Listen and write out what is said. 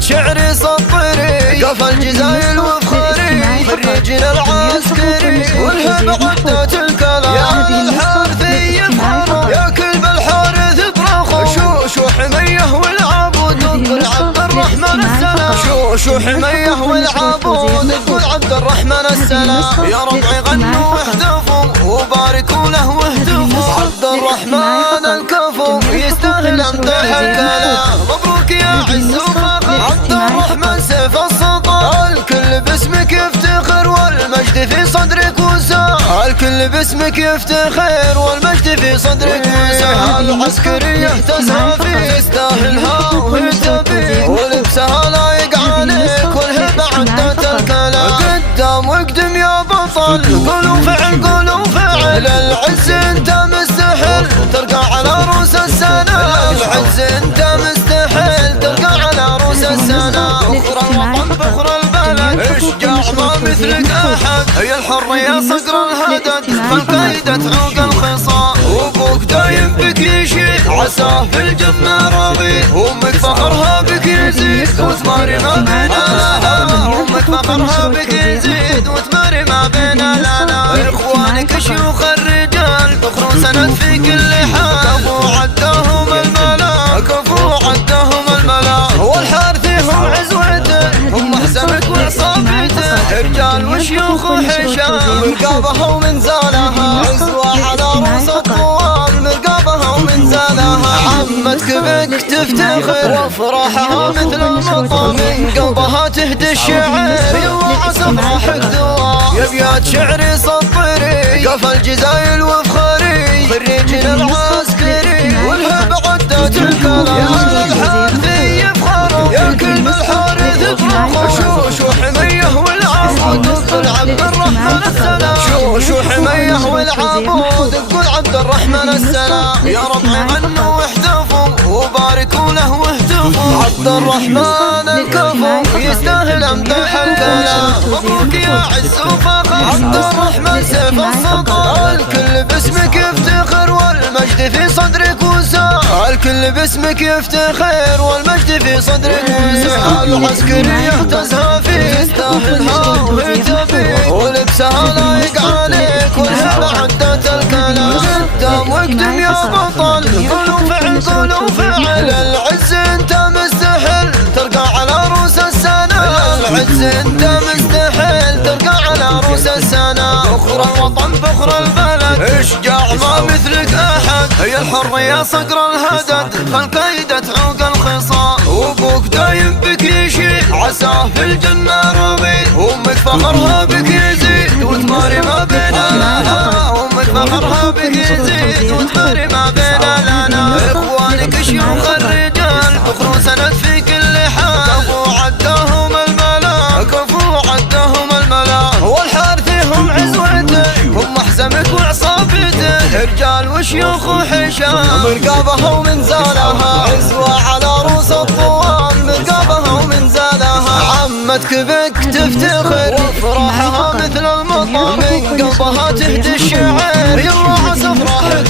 ابيات شعري سطري قف الجزايل وفخري خريجنا العسكري والهب عدة الكلام يا الحارثي يفخر يا كلب الحارث برخو شو حميه والعبود قل عبد الرحمن السلام شو حميه والعبود قل عبد الرحمن السلام يا ربعي غنوا واحتفوا وباركوا له واهتفوا عبد الرحمن الكفو يستاهل امدح الكلام مبروك يا عز وفخر عبد الرحمن سيف السلطان الكل باسمك يفتخر والمجد في صدرك وسام الكل باسمك يفتخر والمجد في صدرك وسام العسكري يهتزها فيه يستاهلها ويهتفي ولبسها لايق عليك والهبة عدة الكلام قدام واقدم يا بطل قولوا فعل قولوا فعل العز انت مستحيل ترقى على روس السنة العز انت مستحيل ترقى على روس السنة فخر الوطن فخر البلد اشجاع ما مثلك احد هي الحرية صقر الهدد فالكايدة تعوق الخصام وابوك دايم بك يشيد عساه في الجنة راضي وامك فخرها بك يزيد وتماري ما بين لنا امك فخرها بك يزيد وتماري ما بين لنا اخوانك شيوخ الرجال فخر سند في كل حال كفو عدهم الملا كفو عدهم الملا والحارثي هم عزوته هم حزمك وعصابته رجال وشيوخ وحشام مرقابها ومنزالها عزوة على روس الطوال مرقابها ومنزالها عمتك بك تفتخر وافراحها مثل المطر من قلبها تهدي الشعر يلا عسى افراحك دوام يا ابيات شعري سطري قف الجزايل وفخري خريجنا العسكري والهب عدة الكلام يا الحارثي يفخر يا كلب الحارث برخو شو حميه والعبود قل عبد الرحمن السلام شو حميه والعبود قل عبد الرحمن السلام يا ربعي غنوا واحتفوا وباركوا له واهتفوا عبد الرحمن الكفو يستاهل امدح الكلام مبروك يا عز وفخر عبد الرحمن سيف السلطان الكل باسمك يفتخر والمجد في صدرك وسام الكل باسمك يفتخر والمجد في صدرك وسام العسكري يهتزها فيه يستاهلها ويهتفي ولبسها لايق عليك والهبة عدة الكلام قدام واقدم يا بطل قولوا فعل قولوا فعل العز انت مستحيل ترقى على روس السنة العز انت مستحيل ترقى على روس السنة فخر الوطن فخر البلد اشجاع ما مثلك احد هي الحرية صقر الهدد فالكايدة تعوق الخصام وابوك دايم بك يشيد عساه في الجنة راضي وامك فخرها بك يزيد وتماري ما بين لنا وامك فخرها بك يزيد وتماري ما بين لنا اخوانك شيوخ الرجال فخر سند في كل حال كفو عدهم الملا كفو عدهم الملا والحارثي هم عزوته هم حزمك وعصابته رجال وشيوخ وحشام مرقابها ومنزالها عزوة على روس الطوال مرقابها ومنزالها عمتك بك تفتخر وافراحها مثل المطر من قلبها تهدي الشعر يلا عسى افراحك